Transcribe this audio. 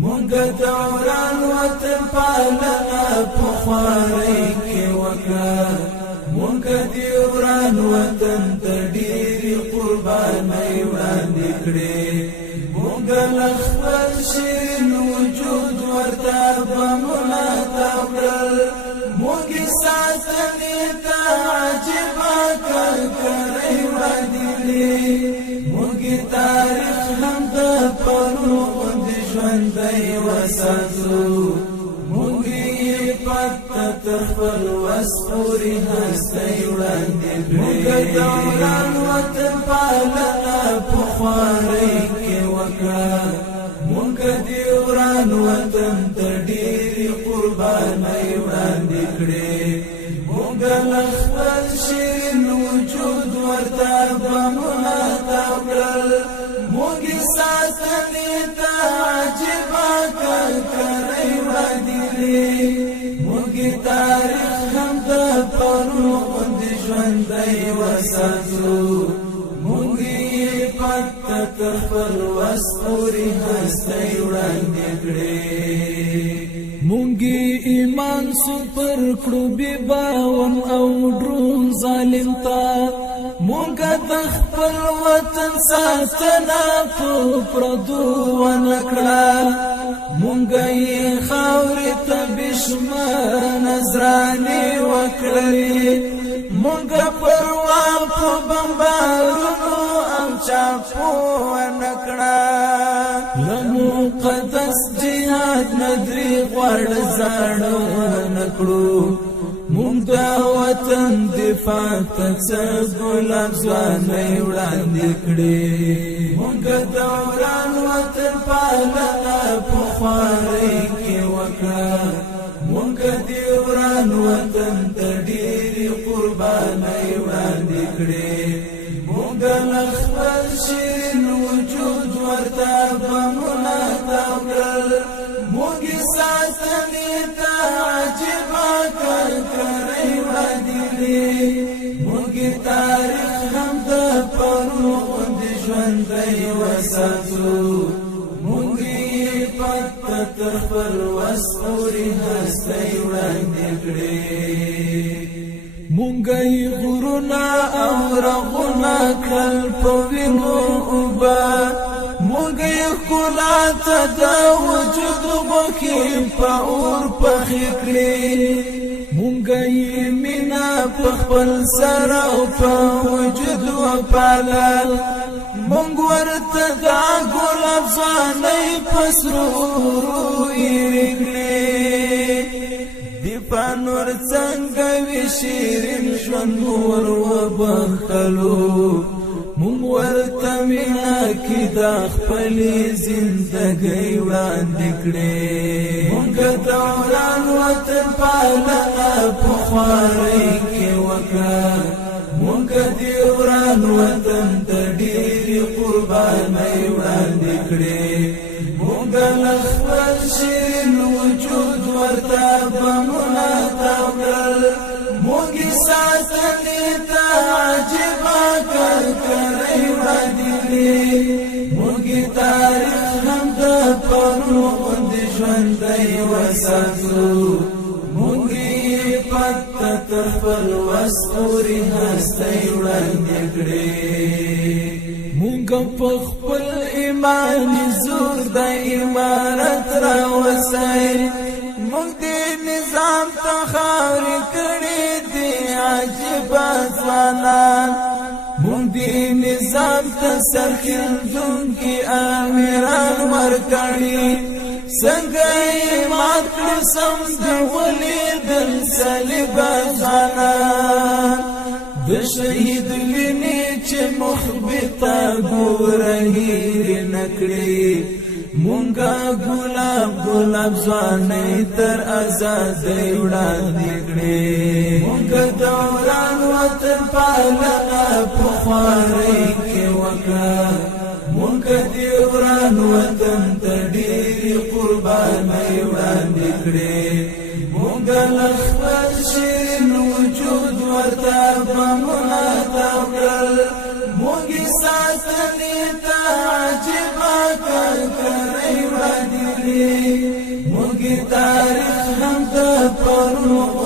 مونږه دوران وطن پالنه پخواري کې وکړه مونږه دوران وطن ته ډېرې قربانۍ وړاندې کړې مونږه خپل شین وجود ورته بمونه تاو کړل مونږ ساتنې ته عجیبه کړکړۍ وړاندې مونږ تاریخ هم د پرو ژوندۍ وساتو مونږ یې پته تر خپل وس پورې هستۍ وړاندې کړې مونږ دوران وطن پالنه پخوارۍ کې وکړه مونږ دوران وطن ته ډېرې قربانۍ وړاندې کړې مونږ له خپل شین وجود ورته بمونه تاو کړل مونږ ساتنې ته عجیبه کړکړۍ وړاندې مونږ تاریخ هم د پرو غوندې ژوندۍ وساتو مونږ یې پته تر خپل وس پورې هستۍ وړاندې کړې مونږ ایمان سپر کړو بې باور او ډرون ظالم ته مونږ د خپل وطن ساتنه په پردو ونه کړه مونږ یې خاورې ته بېشماره نذرانې وکړلې مونږ پروا په بمبارونو او چاپو ونه کړه له مقدس جهاد نه درې غوړ زاړه ونه کړو مونږ د وطن دفاع ته څه ګلاب ځوانۍ وړاندې کړې مونږ دوران وطن پالنه پخوارۍ کې وکړه مونږ دوران وطن ته ډېرې قربانۍ وړاندې کړې مونږ له خپل شین وجود ورته بمونه تاو کړل مونږ ساتنې ته عجیبه کړکړۍ وړاندې مونږ تاریخ هم د پرو غوندې ژوندۍ وساتو مونږ یې پته تر خپل وس پورې هستۍ وړاندې کړې مونږ یې غرونه او رغونه کړل په وینو اوبه مونږ یې ښکلا ته د وجود غوښې په اور پخې کړې مونږ یې مینه په خپل سر او په وجود وپالل مونږ ورته دا ګلاب ځوانۍ په سرو ایرې کړې دفاع نور څنګه وي شیرین ژوند مو ور وبخښلو مونږ ورته مینه کې د خپلې زندګۍ وړاندې کړې مونږ دوران وطن پالنه پخوارۍ کې وکړه مونږ دوران وطن ته ډېرې قربانۍ وړاندې کړې مونږ له خپل شین وجود ورته بمونه تاو کړل مونږ ساتنې ته عجیبه کړکړۍ وړاندې مونږ تاریخ هم د پرو غوندې ژوندۍ وساتو مونږ یې پته تر خپل وس پورې هستۍ وړاندې کړې مونږ په خپل ایماني زور د عمارت راوسئ مونږ دې نظام ته خاورې کړې دي عجیبه ځوانان مونږ دې نظام ته سرښندونکي امیران ورکړي څنګه یې مات کړو سم د ولیدل صلیبه ځوانان د شهید وینې چې مخبته ګوره هېرې نه کړې مونږه ګلاب ګلاب ځوانۍ تر ازادۍ وړاندې کړې مونږه دوران وطن پالنه پخوارۍ کې وکړه مونږه دوران وطن ته ډېرې قربانۍ وړاندې کړې مونږه له خپل شین وجود ورته بمونه تاو کړل مونږ ساتنې ته عجیبه کړکړۍ وړاندې دي موږ تاریخ هم د پرو